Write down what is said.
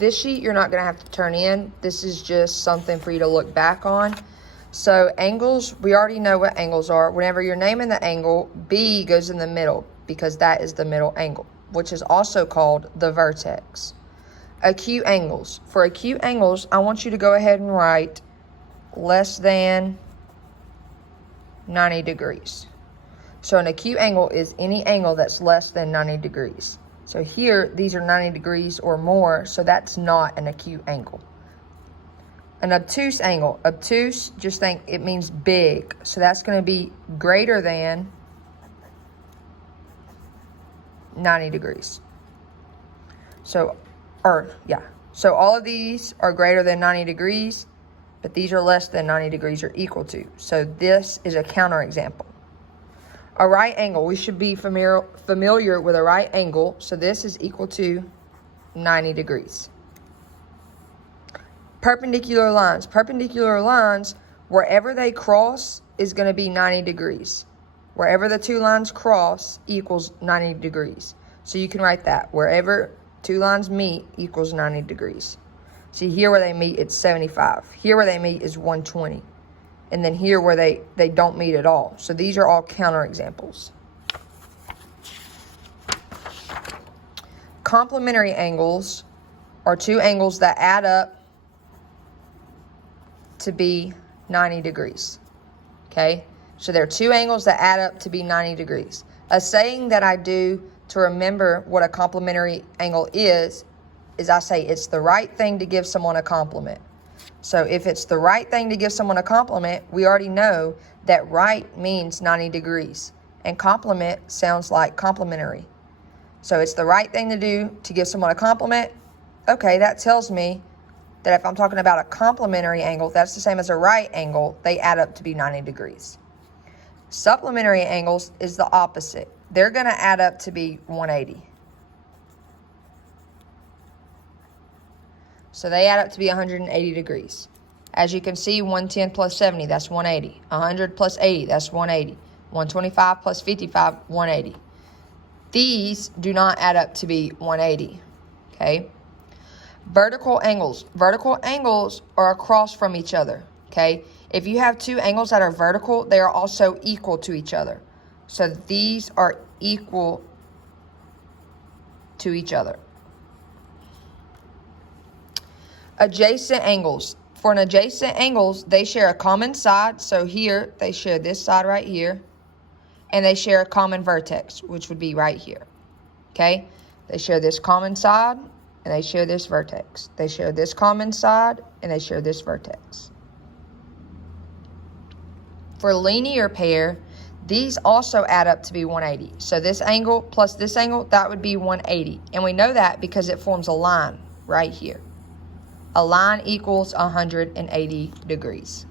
this sheet you're not going to have to turn in. This is just something for you to look back on. So angles, we already know what angles are. Whenever you're naming the angle, B goes in the middle because that is the middle angle, which is also called the vertex. Acute angles. For acute angles, I want you to go ahead and write less than 90 degrees. So an acute angle is any angle that's less than 90 degrees. So here, these are 90 degrees or more, so that's not an acute angle. An obtuse angle. Obtuse, just think it means big. So that's going to be greater than 90 degrees. So all of these are greater than 90 degrees, but these are less than 90 degrees or equal to. So this is a counterexample. A right angle, we should be familiar with a right angle. So this is equal to 90 degrees. Perpendicular lines. Perpendicular lines, wherever they cross is going to be 90 degrees. Wherever the two lines cross equals 90 degrees. So you can write that. Wherever two lines meet equals 90 degrees. See, here where they meet, it's 75. Here where they meet is 120. And then here where they don't meet at all. So these are all counterexamples. Complementary angles are two angles that add up to be 90 degrees. Okay? So there are two angles that add up to be 90 degrees. A saying that I do to remember what a complementary angle is I say it's the right thing to give someone a compliment. So if it's the right thing to give someone a compliment, we already know that right means 90 degrees. And compliment sounds like complimentary. So it's the right thing to do to give someone a compliment. Okay, that tells me that if I'm talking about a complementary angle, that's the same as a right angle. They add up to be 90 degrees. Supplementary angles is the opposite. They're going to add up to be 180. So they add up to be 180 degrees. As you can see, 110 plus 70, that's 180. 100 plus 80, that's 180. 125 plus 55, 180. These do not add up to be 180, okay? Vertical angles. Vertical angles are across from each other, okay? If you have two angles that are vertical, they are also equal to each other. So these are equal to each other. Adjacent angles. For an adjacent angles, they share a common side. So here, they share this side right here. And they share a common vertex, which would be right here. Okay? They share this common side, and they share this vertex. They share this common side, and they share this vertex. For a linear pair, these also add up to be 180. So this angle plus this angle, that would be 180. And we know that because it forms a line right here. A line equals 180 degrees.